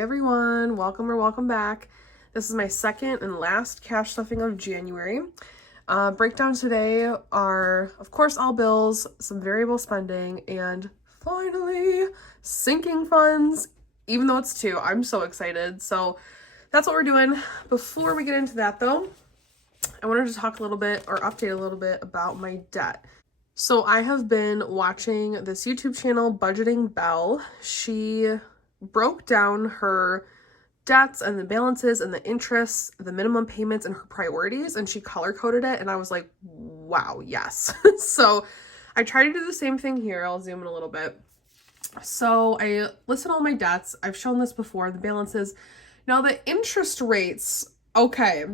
everyone, welcome or welcome back. This is my second and last cash stuffing of January. Breakdown today are, of course, all bills, some variable spending, and finally sinking funds, even though it's 2. I'm so excited. So that's what we're doing. Before we get into that though, I wanted to talk a little bit or update a little bit about my debt. So I have been watching this YouTube channel, Budgeting Belle. She broke down her debts and the balances and the interests, the minimum payments, and her priorities, and she color coded it, and I was like, wow, yes. So I try to do the same thing here. I'll zoom in a little bit. So I listed all my debts. I've shown this before, the balances. Now the interest rates, okay,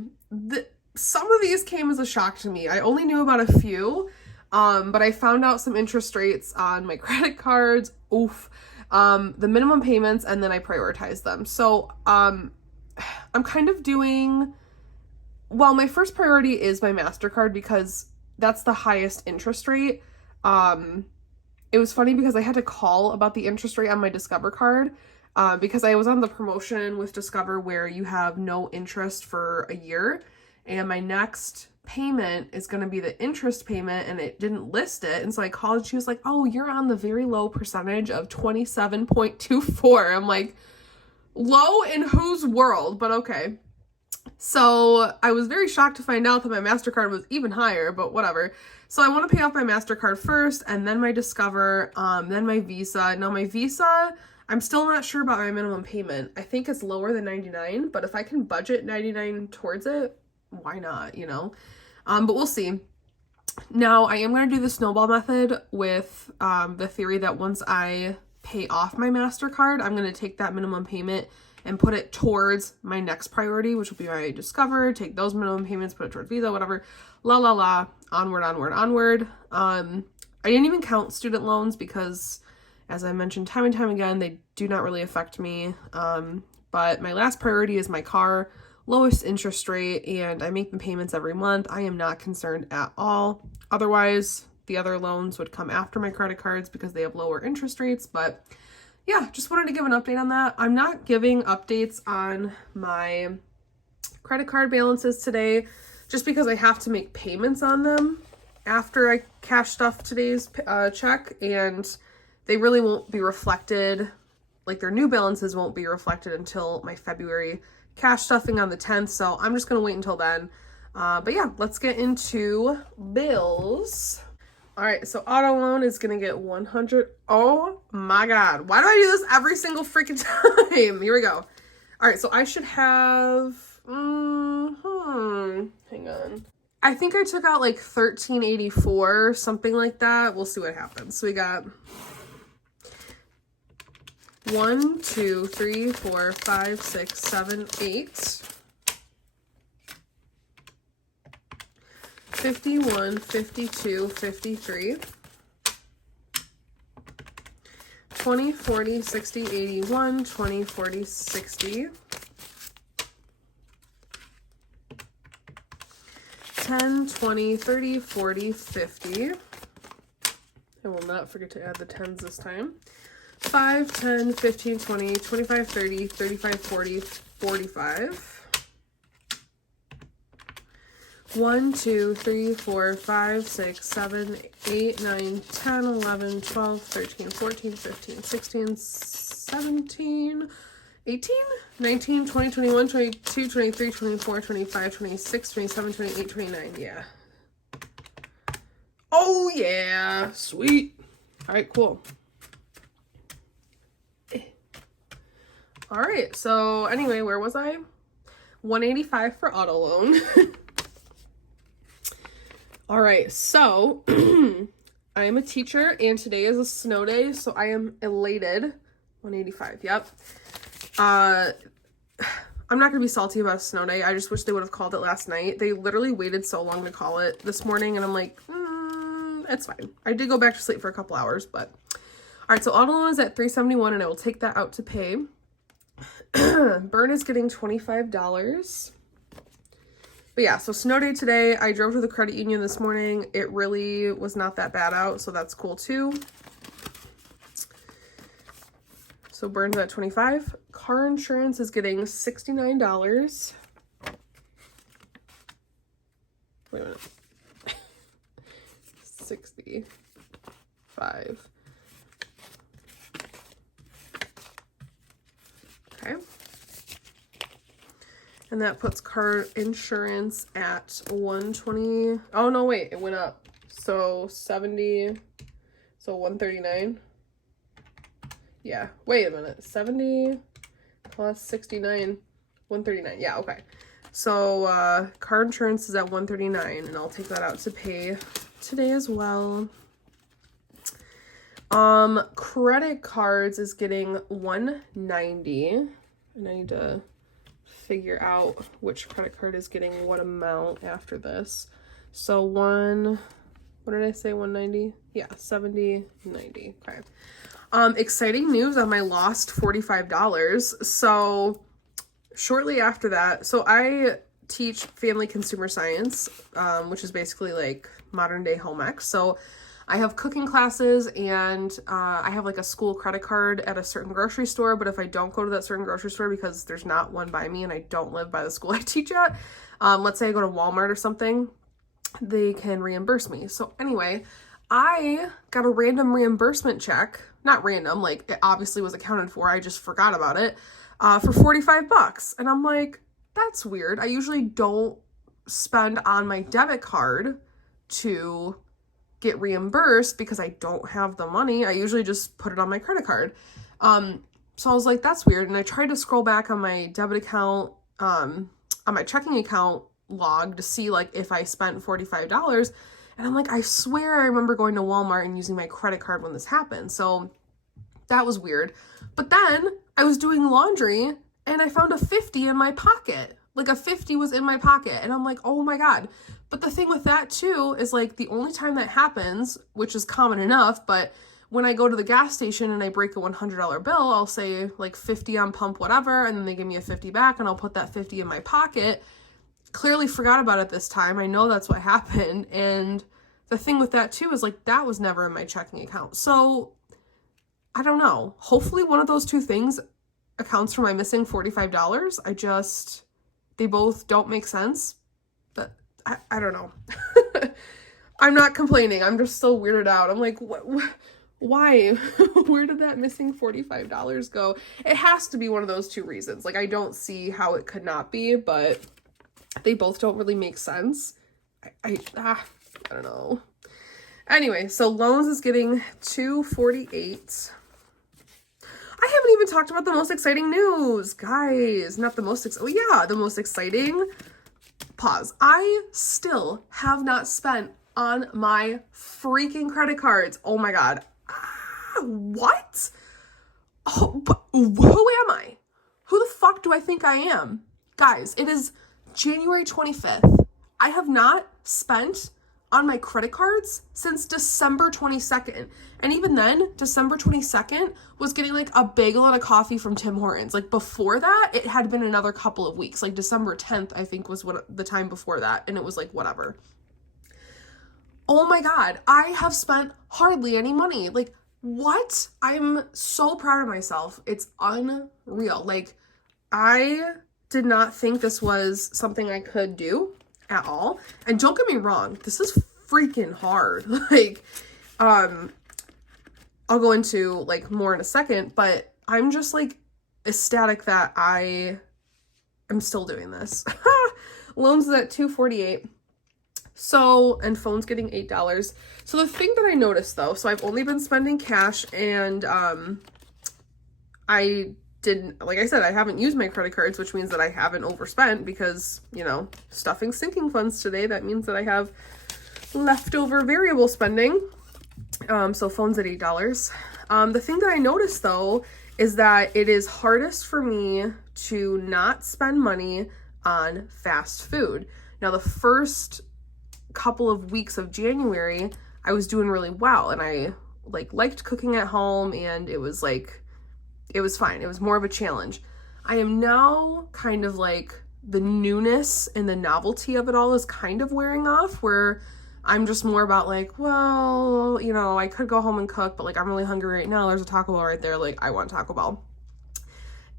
some of these came as a shock to me. I only knew about a few, but I found out some interest rates on my credit cards. Oof. The minimum payments, and then I prioritize them. So, I'm kind of doing, well, my first priority is my MasterCard because that's the highest interest rate. It was funny because I had to call about the interest rate on my Discover card, because I was on the promotion with Discover where you have no interest for a year, and my next payment is going to be the interest payment, and it didn't list it. And so I called and she was like, oh, you're on the very low percentage of 27.24. I'm like, low in whose world? But okay. So I was very shocked to find out that my MasterCard was even higher, but whatever. So I want to pay off my MasterCard first, and then my Discover, then my Visa. Now my Visa, I'm still not sure about my minimum payment. I think it's lower than $99, but if I can budget $99 towards it, why not, you know? But we'll see. Now, I am going to do the snowball method with the theory that once I pay off my MasterCard, I'm going to take that minimum payment and put it towards my next priority, which will be my Discover, take those minimum payments, put it towards Visa, whatever, la la la, onward, onward, onward. I didn't even count student loans because, as I mentioned time and time again, they do not really affect me. But my last priority is my car, lowest interest rate, and I make the payments every month. I am not concerned at all. Otherwise, the other loans would come after my credit cards because they have lower interest rates. But yeah, just wanted to give an update on that. I'm not giving updates on my credit card balances today just because I have to make payments on them after I cash stuff today's check, and they really won't be reflected, like their new balances won't be reflected until my February cash stuffing on the 10th, so I'm just gonna wait until then. But yeah, let's get into bills. All right, so auto loan is gonna get 100. Oh my God, why do I do this every single freaking time? Here we go. All right, so I should have, hang on. I think I took out like $13.84, something like that. We'll see what happens. So we got 1, 2, 3, 4, 5, 6, 7, 8, 51, 52, 53, 20, 40, 60, 81, 20, 40, 60, 10, 20, 30, 40, 50. I will not forget to add the 10s this time. 5, 10, 15, 20, 25, 30, 35, 40, 45. 1, 2, 3, 4, 5, 6, 7, 8, 9, 10, 11, 12, 13, 14, 15, 16, 17, 18, 19, 20, 21, 22, 23, 24, 25, 26, 27, 28, 29. Yeah. Oh, yeah. Sweet. All right, cool. All right, so anyway, where was I? 185 for auto loan. All right, so I am a teacher, and today is a snow day, so I am elated. 185, yep. I'm not gonna be salty about a snow day. I just wish they would have called it last night. They literally waited so long to call it this morning, and I'm like, it's fine. I did go back to sleep for a couple hours, but all right. So auto loan is at $371, and I will take that out to pay. Burn is getting $25. But yeah, so snow day today. I drove to the credit union this morning. It really was not that bad out, so that's cool too. So burns at 25. Car insurance is getting $69. Wait a minute. 65. Okay. And that puts car insurance at 120. Oh no, wait, it went up. So 70, so 139. Yeah, wait a minute. 70 plus 69, 139. Yeah, okay. So car insurance is at 139, and I'll take that out to pay today as well. Credit cards is getting 190, and I need to figure out which credit card is getting what amount after this. So what did I say, 190? Yeah, 70, 90. Okay. Exciting news on my lost $45. So shortly after that, so I teach family consumer science, which is basically like modern day home ec. So I have cooking classes, and I have like a school credit card at a certain grocery store. But if I don't go to that certain grocery store because there's not one by me and I don't live by the school I teach at, let's say I go to Walmart or something, they can reimburse me. So anyway, I got a random reimbursement check, not random, like it obviously was accounted for, I just forgot about it, for $45. And I'm like, that's weird. I usually don't spend on my debit card to get reimbursed because I don't have the money. I usually just put it on my credit card. So I was like, that's weird. And I tried to scroll back on my debit account, on my checking account log to see like if I spent $45. And I'm like, I swear I remember going to Walmart and using my credit card when this happened. So that was weird. But then I was doing laundry and I found a 50 in my pocket. Like a 50 was in my pocket. And I'm like, oh my God. But the thing with that too is like the only time that happens, which is common enough, but when I go to the gas station and I break a $100 bill, I'll say like 50 on pump, whatever. And then they give me a 50 back and I'll put that 50 in my pocket. Clearly forgot about it this time. I know that's what happened. And the thing with that too is like that was never in my checking account. So I don't know. Hopefully one of those two things accounts for my missing $45. They both don't make sense. But I don't know. I'm not complaining. I'm just so weirded out. I'm like, why? Where did that missing $45 go? It has to be one of those two reasons. Like, I don't see how it could not be, but they both don't really make sense. I don't know. Anyway, so loans is getting $248. I haven't even talked about the most exciting news, guys. Not the most the most exciting. Pause. I still have not spent on my freaking credit cards. Oh my God. What? Oh, but who am I? Who the fuck do I think I am? Guys, it is January 25th. I have not spent on my credit cards since December 22nd. And even then, December 22nd was getting like a bagel and a coffee from Tim Hortons. Like before that, it had been another couple of weeks. Like December 10th, I think was the time before that. And it was like, whatever. Oh my God, I have spent hardly any money. Like what? I'm so proud of myself. It's unreal. Like I did not think this was something I could do at all. And don't get me wrong, this is freaking hard. Like, I'll go into like more in a second, but I'm just like ecstatic that I am still doing this. Loans is at $248. So, and phone's getting $8. So the thing that I noticed though, so I've only been spending cash, and I didn't, like I said, I haven't used my credit cards, which means that I haven't overspent because, you know, stuffing sinking funds today. That means that I have leftover variable spending. So phone's at $8. The thing that I noticed though is that it is hardest for me to not spend money on fast food. Now the first couple of weeks of January, I was doing really well, and I liked cooking at home, and it was fine. It was more of a challenge. I am now kind of like the newness and the novelty of it all is kind of wearing off, where I'm just more about like, well, you know, I could go home and cook, but like I'm really hungry right now. There's a Taco Bell right there. Like I want Taco Bell.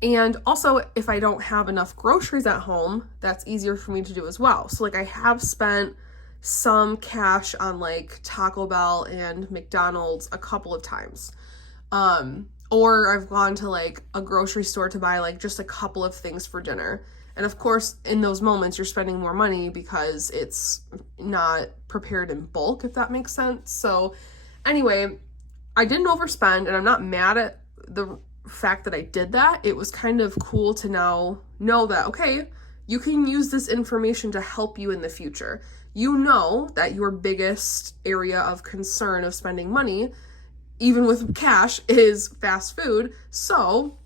And also, if I don't have enough groceries at home, that's easier for me to do as well. So like I have spent some cash on like Taco Bell and McDonald's a couple of times. Or I've gone to like a grocery store to buy like just a couple of things for dinner. And of course, in those moments, you're spending more money because it's not prepared in bulk, if that makes sense. So anyway, I didn't overspend and I'm not mad at the fact that I did that. It was kind of cool to now know that, okay, you can use this information to help you in the future. You know that your biggest area of concern of spending money, even with cash, is fast food. So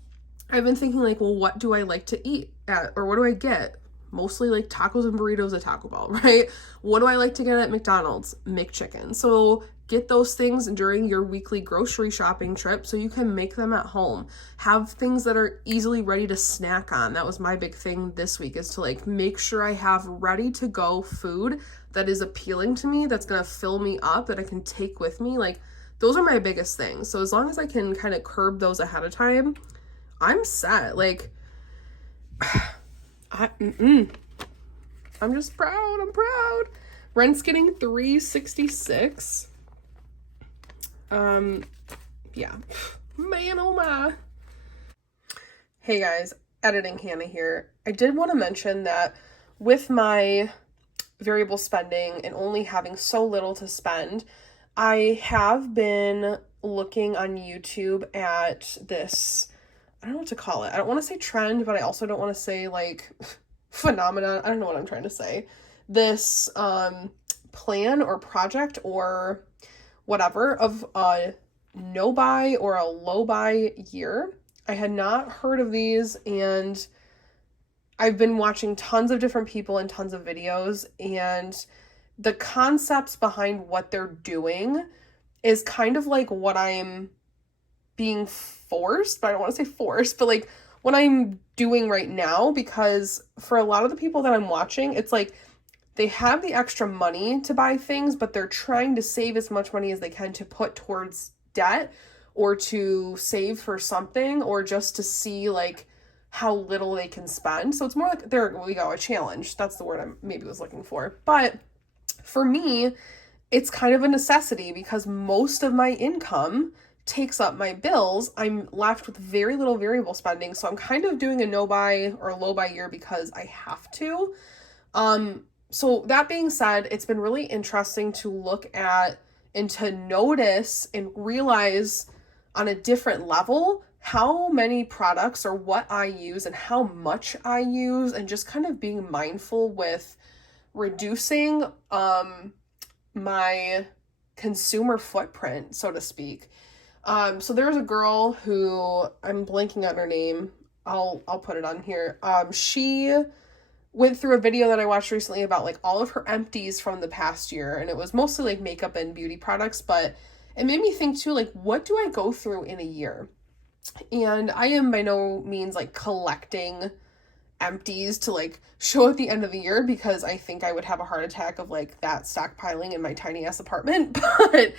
I've been thinking like, well, what do I like to eat at, or what do I get? Mostly like tacos and burritos at Taco Bell, right? What do I like to get at McDonald's? McChicken. So get those things during your weekly grocery shopping trip so you can make them at home. Have things that are easily ready to snack on. That was my big thing this week, is to like make sure I have ready to go food that is appealing to me, that's gonna fill me up, that I can take with me. Like those are my biggest things. So as long as I can kind of curb those ahead of time, I'm set. Like I'm just proud. I'm proud. Rent's getting $366. Yeah. Man, oh my. Hey guys, editing Hannah here. I did want to mention that with my variable spending and only having so little to spend, I have been looking on YouTube at this, I don't know what to call it. I don't want to say trend, but I also don't want to say like phenomenon. I don't know what I'm trying to say. This plan or project or whatever of a no buy or a low buy year. I had not heard of these, and I've been watching tons of different people and tons of videos, and the concepts behind what they're doing is kind of like what I'm being forced, but I don't want to say forced, but like what I'm doing right now, because for a lot of the people that I'm watching, it's like they have the extra money to buy things, but they're trying to save as much money as they can to put towards debt or to save for something, or just to see like how little they can spend. So it's more like, there we go, a challenge. That's the word I maybe was looking for. But for me, it's kind of a necessity because most of my income takes up my bills. I'm left with very little variable spending. So I'm kind of doing a no buy or a low buy year because I have to. So that being said, it's been really interesting to look at and to notice and realize on a different level how many products or what I use and how much I use, and just kind of being mindful with reducing my consumer footprint, so to speak. So there's a girl who, I'm blanking on her name. I'll put it on here. She went through a video that I watched recently about like all of her empties from the past year, and it was mostly like makeup and beauty products, but it made me think too, like, what do I go through in a year? And I am by no means like collecting empties to like show at the end of the year, because I think I would have a heart attack of like that stockpiling in my tiny ass apartment. But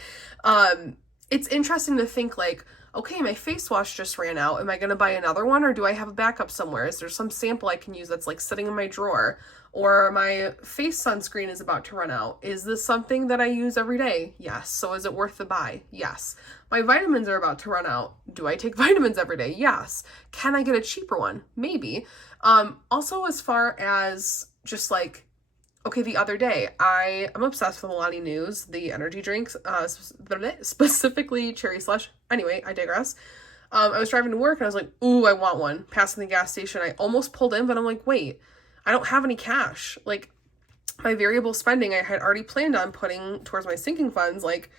it's interesting to think like, okay, my face wash just ran out. Am I going to buy another one, or do I have a backup somewhere? Is there some sample I can use that's like sitting in my drawer? Or my face sunscreen is about to run out. Is this something that I use every day? Yes. So is it worth the buy? Yes. My vitamins are about to run out. Do I take vitamins every day? Yes. Can I get a cheaper one? Maybe. Also, as far as just like, okay, the other day, I'm obsessed with Milani News, the energy drinks, specifically Cherry Slush. Anyway, I digress. I was driving to work and I was like, ooh, I want one. Passing the gas station, I almost pulled in, but I'm like, wait, I don't have any cash. Like, my variable spending I had already planned on putting towards my sinking funds, like,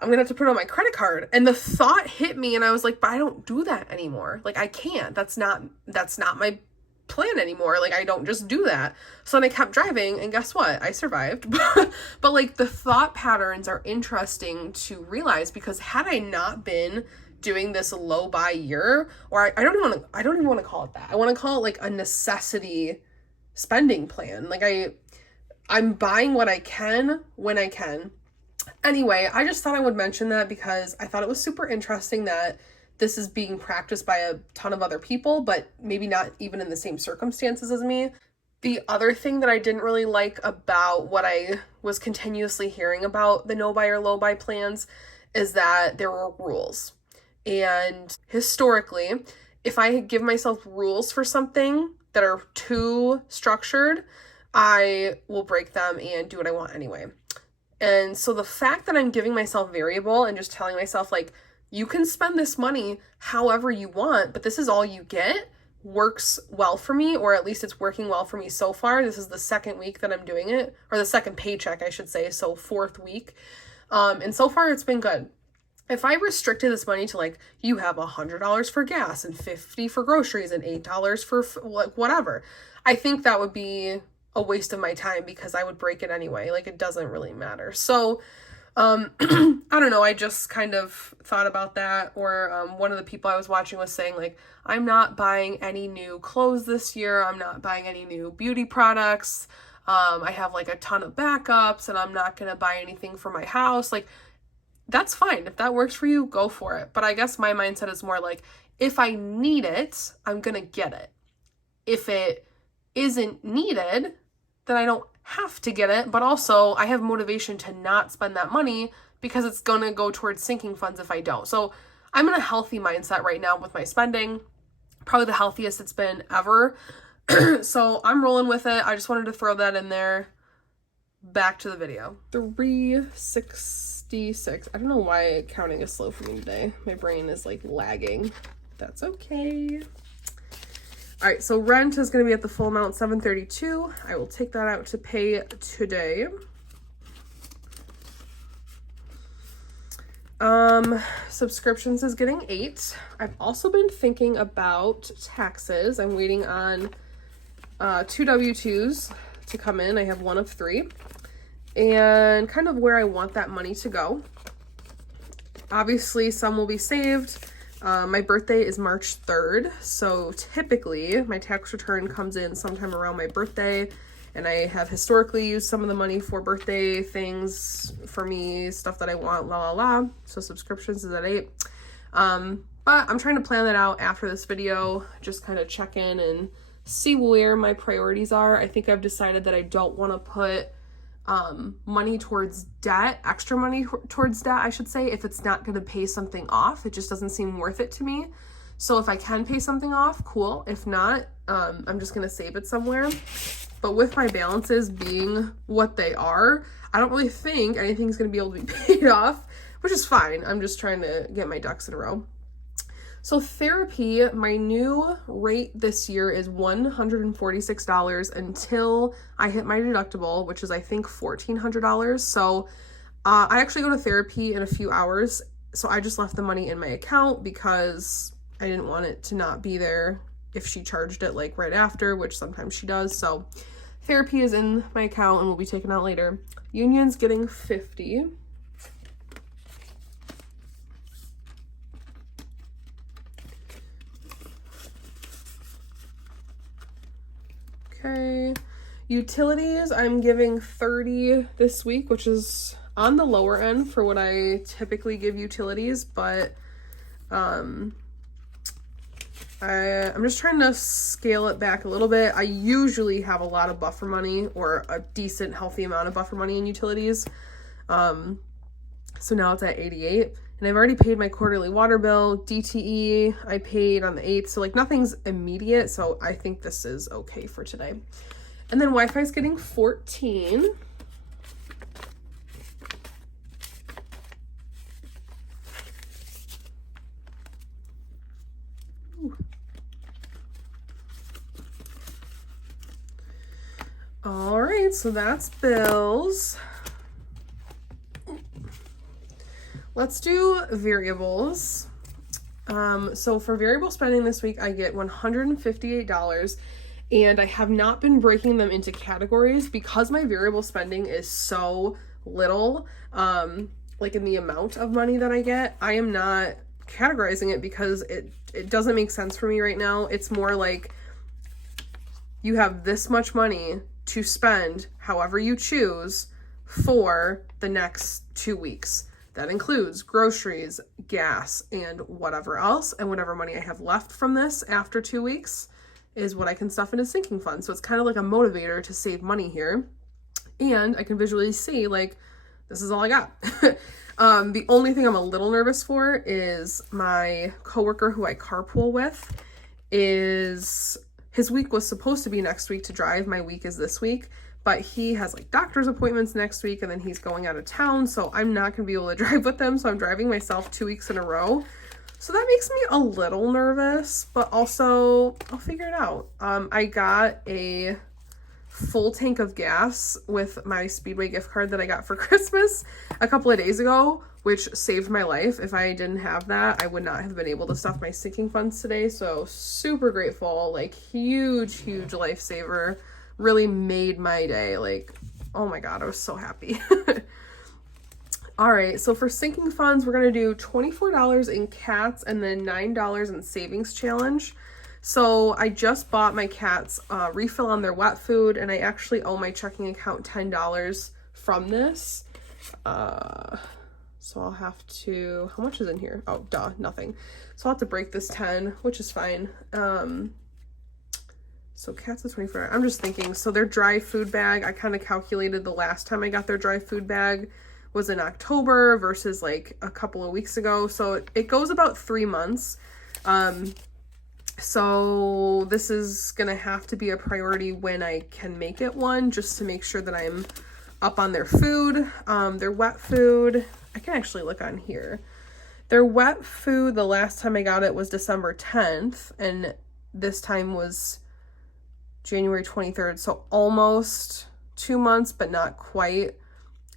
I'm gonna have to put it on my credit card. And the thought hit me, and I was like, but I don't do that anymore. Like, I can't. That's not my plan anymore. Like, I don't just do that. So then I kept driving, and guess what? I survived. But like, the thought patterns are interesting to realize, because had I not been doing this low buy year, or I don't even want to call it that. I want to call it like a necessity spending plan. Like, I'm buying what I can when I can. Anyway, I just thought I would mention that because I thought it was super interesting that this is being practiced by a ton of other people, but maybe not even in the same circumstances as me. The other thing that I didn't really like about what I was continuously hearing about the no buy or low buy plans is that there were rules. And historically, if I give myself rules for something that are too structured, I will break them and do what I want anyway. And so the fact that I'm giving myself variable and just telling myself, like, you can spend this money however you want, but this is all you get, works well for me, or at least it's working well for me so far. This is the second week that I'm doing it, or the second paycheck, I should say, so fourth week. And so far it's been good. If I restricted this money to, like, you have $100 for gas and $50 for groceries and $8 for like whatever, I think that would be a waste of my time because I would break it anyway. Like, it doesn't really matter. So I don't know, I just kind of thought about that. Or one of the people I was watching was saying, like, I'm not buying any new clothes this year, I'm not buying any new beauty products, I have like a ton of backups, and I'm not gonna buy anything for my house. Like, that's fine. If that works for you, go for it. But I guess my mindset is more like, if I need it, I'm gonna get it. If it isn't needed, then I don't have to get it, but also I have motivation to not spend that money because it's gonna go towards sinking funds if I don't. So I'm in a healthy mindset right now with my spending, probably the healthiest it's been ever. So I'm rolling with it. I just wanted to throw that in there. Back to the video. 366. I don't know why counting is slow for me today. My brain is like lagging. That's okay. All right, so rent is going to be at the full amount, $732. I will take that out to pay today. Subscriptions is getting $8. I've also been thinking about taxes. I'm waiting on 2 W-2s to come in. I have one of 3. And kind of where I want that money to go. Obviously, some will be saved. My birthday is March 3rd, so typically my tax return comes in sometime around my birthday, and I have historically used some of the money for birthday things for me, stuff that I want, la la la. So subscriptions is at 8. But I'm trying to plan that out after this video, just kind of check in and see where my priorities are. I think I've decided that I don't want to put money towards debt, extra money towards debt, I should say, if it's not going to pay something off. It just doesn't seem worth it to me. So if I can pay something off, cool. If not, I'm just going to save it somewhere. But with my balances being what they are, I don't really think anything's going to be able to be paid off, which is fine. I'm just trying to get my ducks in a row. So therapy, my new rate this year is $146 until I hit my deductible, which is I think $1,400. So I actually go to therapy in a few hours. So I just left the money in my account because I didn't want it to not be there if she charged it like right after, which sometimes she does. So therapy is in my account and will be taken out later. Union's getting $50. Okay, utilities, I'm giving $30 this week, which is on the lower end for what I typically give utilities, but I'm just trying to scale it back a little bit. I usually have a lot of buffer money, or a decent healthy amount of buffer money in utilities. So now it's at $88. And I've already paid my quarterly water bill. DTE I paid on the 8th, so like nothing's immediate, so I think this is okay for today. And then Wi-Fi is getting $14. Ooh. All right, so that's bills. Let's do variables. So for variable spending this week, I get $158, and I have not been breaking them into categories because my variable spending is so little, like in the amount of money that I get. I am not categorizing it because it doesn't make sense for me right now. It's more like you have this much money to spend however you choose for the next 2 weeks. That includes groceries, gas, and whatever else. And whatever money I have left from this after 2 weeks is what I can stuff into sinking fund. So it's kind of like a motivator to save money here. And I can visually see, like, this is all I got. The only thing I'm a little nervous for is my coworker who I carpool with his week was supposed to be next week to drive. My week is this week, but he has like doctor's appointments next week and then he's going out of town. So I'm not going to be able to drive with him. So I'm driving myself 2 weeks in a row. So that makes me a little nervous, but also I'll figure it out. I got a full tank of gas with my Speedway gift card that I got for Christmas a couple of days ago, which saved my life. If I didn't have that, I would not have been able to stuff my sinking funds today. So super grateful, like huge lifesaver. Really made my day. Like, oh my God, I was so happy. All right, so for sinking funds, we're gonna do $24 in cats and then $9 in savings challenge. So I just bought my cats refill on their wet food, and I actually owe my checking account $10 from this. So I'll have to, how much is in here? Oh, duh, nothing. So I'll have to break this 10, which is fine. So cats is 24. I'm just thinking, so their dry food bag, I kind of calculated the last time I got their dry food bag was in October versus like a couple of weeks ago. So it goes about 3 months. So this is gonna have to be a priority when I can make it one, just to make sure that I'm up on their food. Their wet food, I can actually look on here. Their wet food, the last time I got it was December 10th, and this time was January 23rd. So almost 2 months, but not quite.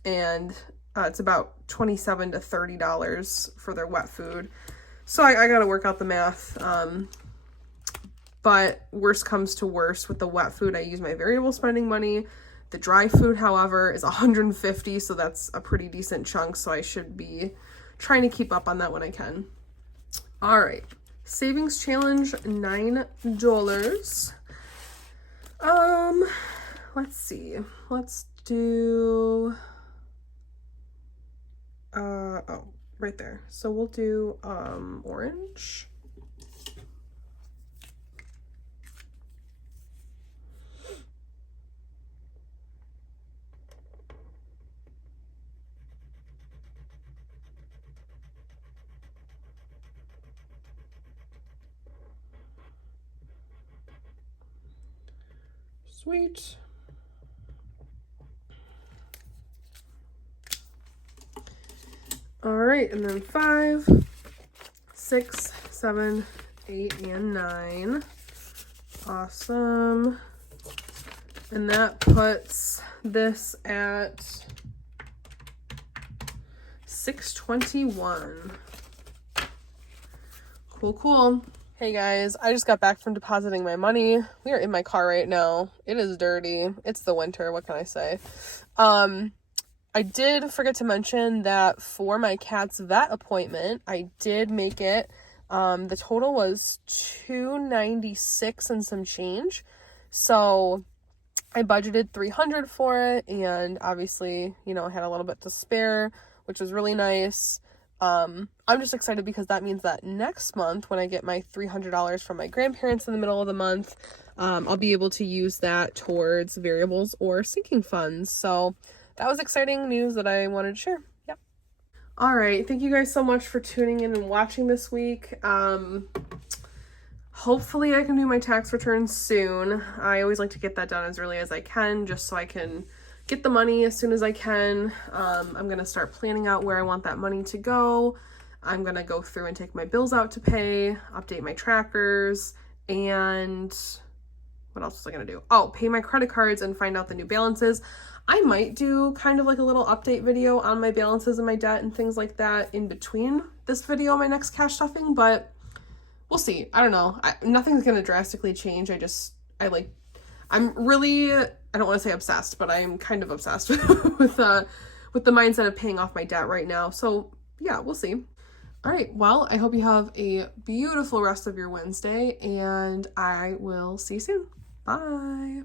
And it's about $27 to $30 for their wet food. So I gotta work out the math. But worst comes to worst, with the wet food, I use my variable spending money. The dry food, however, is $150, so that's a pretty decent chunk. So I should be trying to keep up on that when I can. All right, savings challenge, $9. Let's see. Let's do. Oh, right there. So we'll do orange. Sweet. All right, and then 5, 6, 7, 8, and 9. Awesome. And that puts this at $621. Cool. Hey guys, I just got back from depositing my money. We are in my car right now. It is dirty. It's the winter. What can I say? I did forget to mention that for my cat's vet appointment, I did make it. The total was $296 and some change. So I budgeted $300 for it, and obviously, you know, I had a little bit to spare, which was really nice. I'm just excited because that means that next month, when I get my $300 from my grandparents in the middle of the month, I'll be able to use that towards variables or sinking funds. So that was exciting news that I wanted to share. Yep. All right. Thank you guys so much for tuning in and watching this week. Hopefully I can do my tax returns soon. I always like to get that done as early as I can, just so I can get the money as soon as I can. I'm going to start planning out where I want that money to go. I'm going to go through and take my bills out to pay, update my trackers, and what else was I going to do? Oh, pay my credit cards and find out the new balances. I might do kind of like a little update video on my balances and my debt and things like that in between this video and my next cash stuffing, but we'll see. I don't know. Nothing's going to drastically change. I'm really, I don't want to say obsessed, but I'm kind of obsessed with the mindset of paying off my debt right now. So yeah, we'll see. All right. Well, I hope you have a beautiful rest of your Wednesday, and I will see you soon. Bye.